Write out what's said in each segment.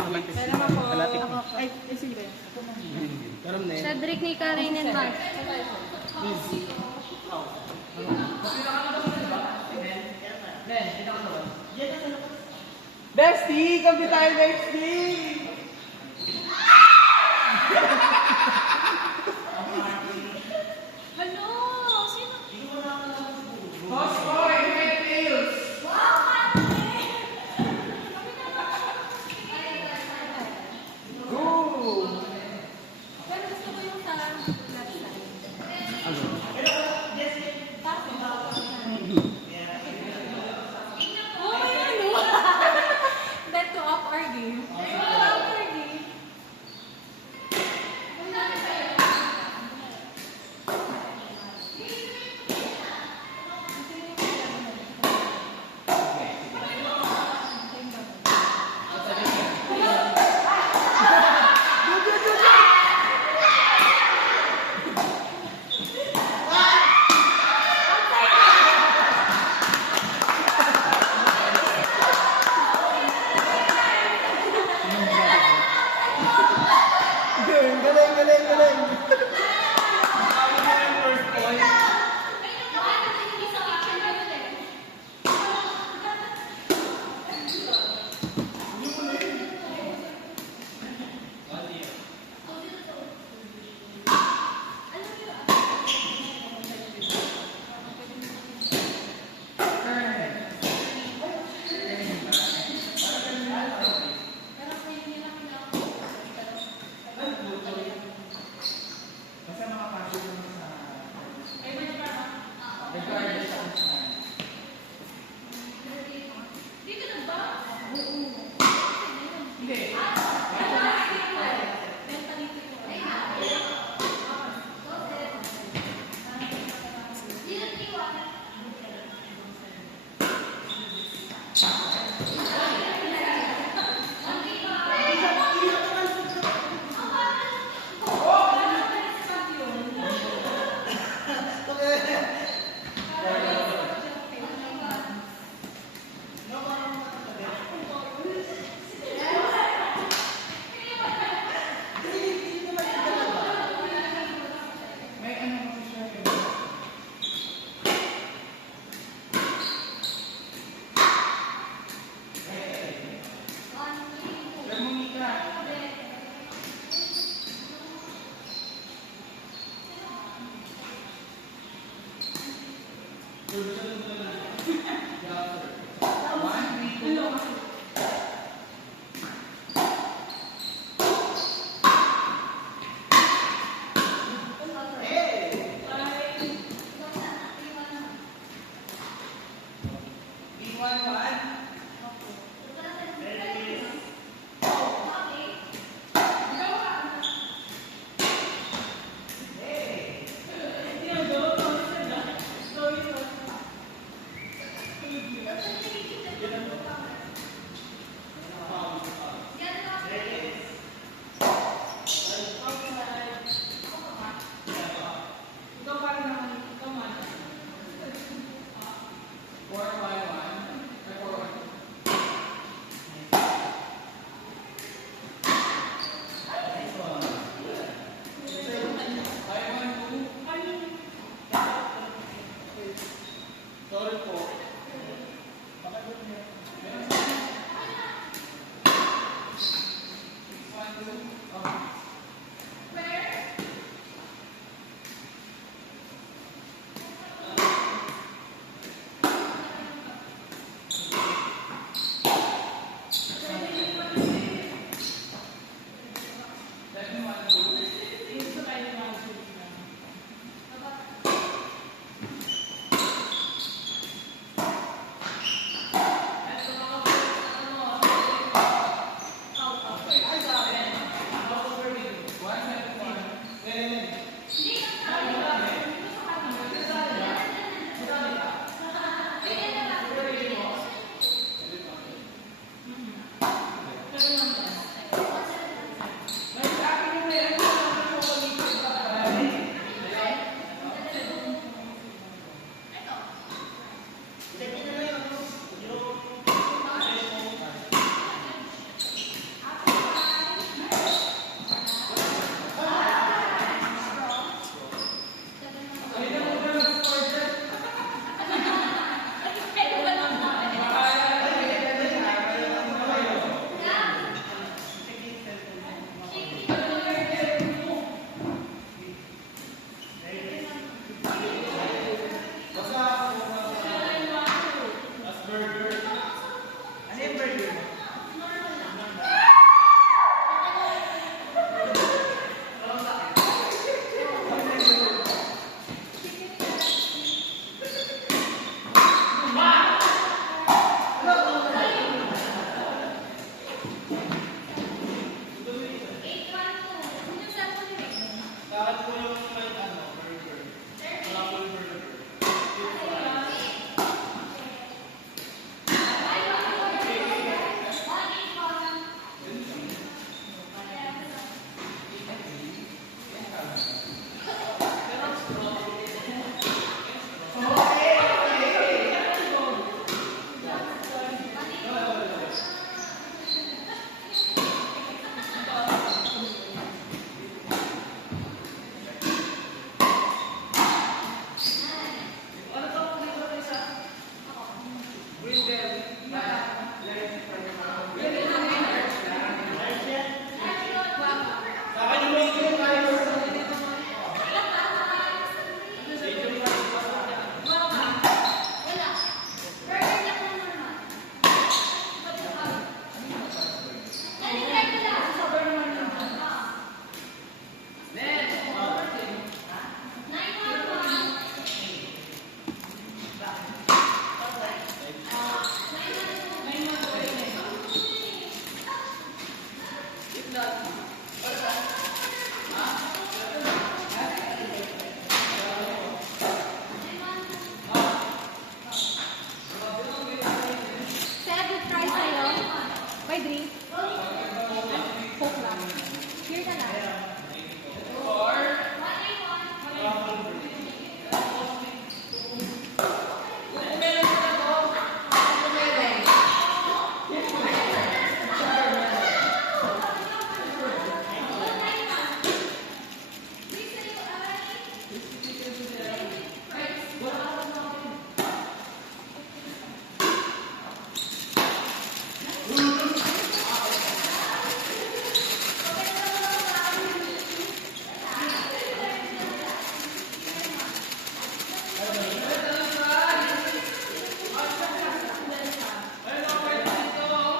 Pero ako, ay, sige. Cedric ni Karen and Mark. Bestie! Kampi tayo, Bestie! Ano? Sino? Boss boy, red tails! Go! Pero gusto ko yung sa left side. Oh, ayan o. That to up our game. Up our game. Galing! Seb, good try sa'yo. By drink. Coke lang. Here ka na. Ano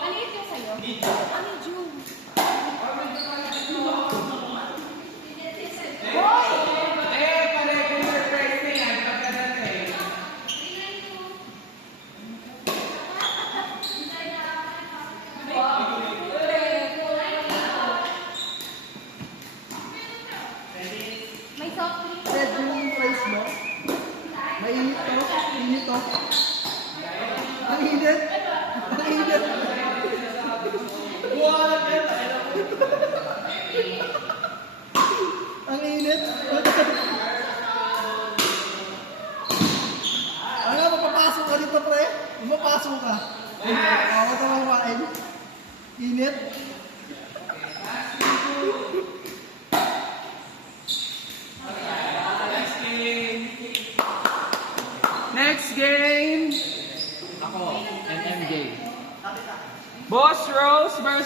yung sa'yo? Ano yung Pa-regular price na yan. Pagkadating. may soft drink? Red yung price mo. Mainit to. Init to. Ang init. Ang init. Ang init. Ano, mapapasok ka dito, pre? Mapapasok ka. Ako ito mamain. Init. Next game. Ako, MMJ. Boss Rose versus